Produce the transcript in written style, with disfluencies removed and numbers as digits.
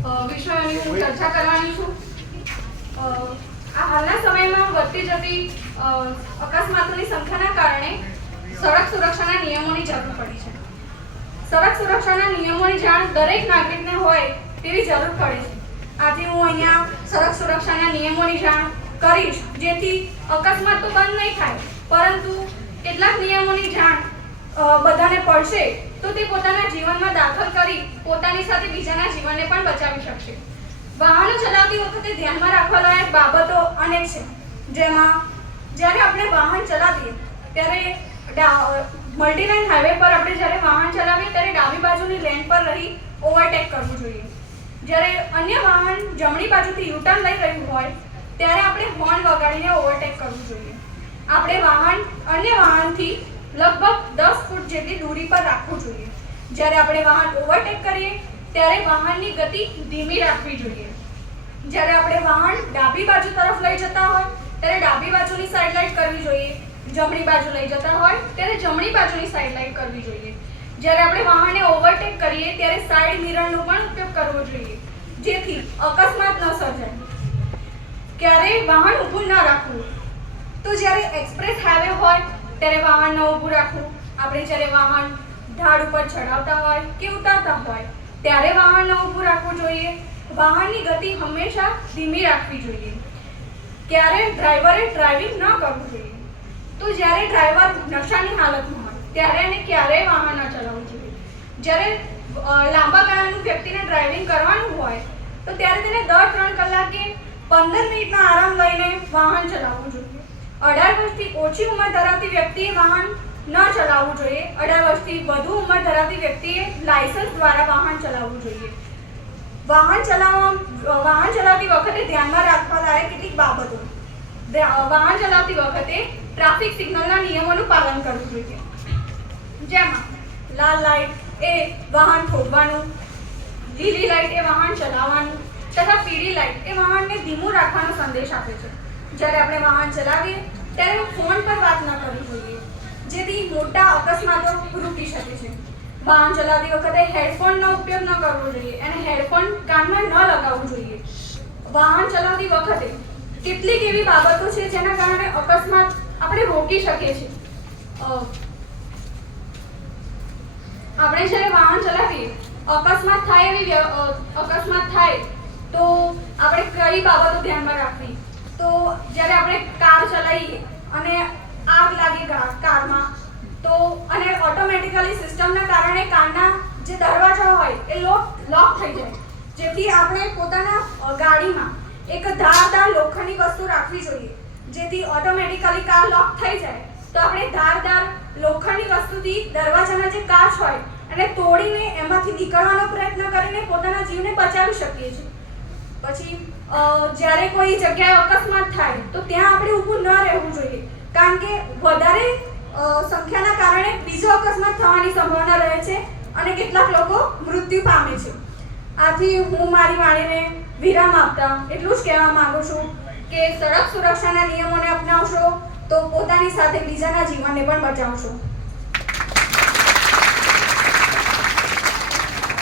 વિષયોની હું ચર્ચા કરવાની છું। આ હાલના સમયમાં વધતી જતી અકસ્માતોની સંખ્યાના કારણે સડક સુરક્ષાના નિયમોની જરૂર પડી છે। સડક સુરક્ષાના નિયમોની જાણ દરેક નાગરિકને હોય તેવી જરૂર પડે છે। આજે હું અહીંયા સડક સુરક્ષાના નિયમોની જાણ કરીશ, જેથી અકસ્માત તો બંધ નહીં થાય, પરંતુ કેટલાક નિયમોની જાણ બધાને પડશે તો તે પોતાના જીવનમાં દાખલ કરી પોતાની સાથે બીજાના જીવનને પણ બચાવી શકશે। વાહનો ચલાવતી વખતે ધ્યાનમાં રાખવા લાયક બાબતો અનેક છે, જેમાં જ્યારે આપણે વાહન ચલાવીએ ત્યારે મલ્ટીલાઇન હાઈવે પર આપણે જ્યારે વાહન ચલાવીએ ત્યારે ડાબી બાજુની લેન પર રહી ઓવરટેક કરવું જોઈએ। જ્યારે અન્ય વાહન જમણી બાજુથી યુટર્ન લઈ રહ્યું હોય ત્યારે આપણે હોર્ન વગાડીને ઓવરટેક કરવું જોઈએ। આપણે વાહન અન્ય વાહનથી લગભગ 10 ફૂટ જેટલી દૂરી પર રાખવું જોઈએ। જ્યારે આપણે વાહન ઓવરટેક કરીએ ત્યારે વાહનની ગતિ ધીમી રાખવી જોઈએ। જ્યારે આપણે વાહન ડાબી બાજુ તરફ લઈ જતા હોય ત્યારે ડાબી બાજુની સાઈડ લાઇટ કરવી જોઈએ। જમણી બાજુ લઈ જતા હોય ત્યારે જમણી બાજુની સાઈડ લાઇટ કરવી જોઈએ। જ્યારે આપણે વાહનને ઓવરટેક કરીએ ત્યારે સાઈડ મિરરનો પણ ઉપયોગ કરવો જોઈએ, જેથી અકસ્માત ન સર્જાય। ક્યારેય વાહન ઊભું ન રાખવું। તો જ્યારે એક્સપ્રેસ હાઈવે હોય ત્યારે વાહન ન ઊભું રાખવું। આપણે જ્યારે વાહન ઢાળ ઉપર ચડાવતા હોય કે ઉતારતા હોય ત્યારે વાહન ન ઊભું રાખવું જોઈએ। વાહનની ગતિ હંમેશા ધીમી રાખવી જોઈએ। ક્યારે ડ્રાઈવરે ડ્રાઇવિંગ ન કરવું જોઈએ। તો જ્યારે ડ્રાઈવર નશાની હાલતમાં હોય ત્યારે એને ક્યારેય વાહન ન ચલાવવું જોઈએ। જ્યારે લાંબા ગાળાનું વ્યક્તિને ડ્રાઇવિંગ કરવાનું હોય તો ત્યારે તેને દર 3 કલાકે 15 મિનિટનો આરામ લઈને વાહન ચલાવવું જોઈએ। 18 વર્ષથી ઓછી ઉંમર ધરાવતી વ્યક્તિએ વાહન ન ચલાવવું જોઈએ। 18 વર્ષથી વધુ ઉંમર ધરાવતી વ્યક્તિએ લાયસન્સ દ્વારા વાહન ચલાવવું જોઈએ। વાહન ચલાવતી વખતે ધ્યાનમાં રાખવા લાયક કેટલીક બાબતો। વાહન ચલાવતી વખતે ટ્રાફિક સિગ્નલના નિયમોનું પાલન કરવું જોઈએ, જેમાં લાલ લાઇટ એ વાહન થોભવાનું, લીલી લાઇટ એ વાહન ચલાવવાનું તથા પીળી લાઇટ એ વાહનને ધીમું રાખવાનો સંદેશ આપે છે। જ્યારે આપણે વાહન ચલાવીએ ત્યારે ફોન પર વાત ન કરવી જોઈએ, જેથી મોટા અકસ્માતો રૂકી શકે છે। વાહન ચલાવતી વખતે હેડફોનનો ઉપયોગ ન કરવો જોઈએ અને હેડફોન કાનમાં ન લગાવવું જોઈએ। વાહન ચલાવતી વખતે કેટલીક એવી બાબતો છે જેના કારણે અકસ્માત આપણે રોકી શકીએ છીએ। આપણે જ્યારે વાહન ચલાવીએ અકસ્માત થાય તો આપણે કઈ બાબતો ધ્યાનમાં રાખવી। તો જ્યારે આપણે કાર ચલાવીએ અને આગ લાગે કારમાં તો અને ઓટોમેટિકલી સિસ્ટમના કારણે કારના જે દરવાજા હોય એ લોક થઈ જાય, જેથી આપણે પોતાના ગાડીમાં એક ધારદાર લોખંડની વસ્તુ રાખવી જોઈએ, જેથી ઓટોમેટિકલી કાર લોક થઈ જાય તો આપણે ધારદાર લોખંડની વસ્તુથી દરવાજાના જે કાચ હોય એને તોડીને એમાંથી નીકળવાનો પ્રયત્ન કરીને પોતાના જીવને બચાવી શકીએ છીએ। પછી જ્યારે કોઈ જગ્યાએ અકસ્માત થાય તો ત્યાં આપણે ઊભું ન રહેવું જોઈએ, કારણ કે વધારે સંખ્યાના કારણે બીજો અકસ્માત થવાની સંભાવના રહે છે અને કેટલાક લોકો મૃત્યુ પામે છે। આથી હું મારી વાણીને વિરામ આપતા એટલું જ કહેવા માંગુ છું કે સડક સુરક્ષાના નિયમોને અપનાવશો તો પોતાની સાથે બીજાના જીવનને પણ બચાવશો।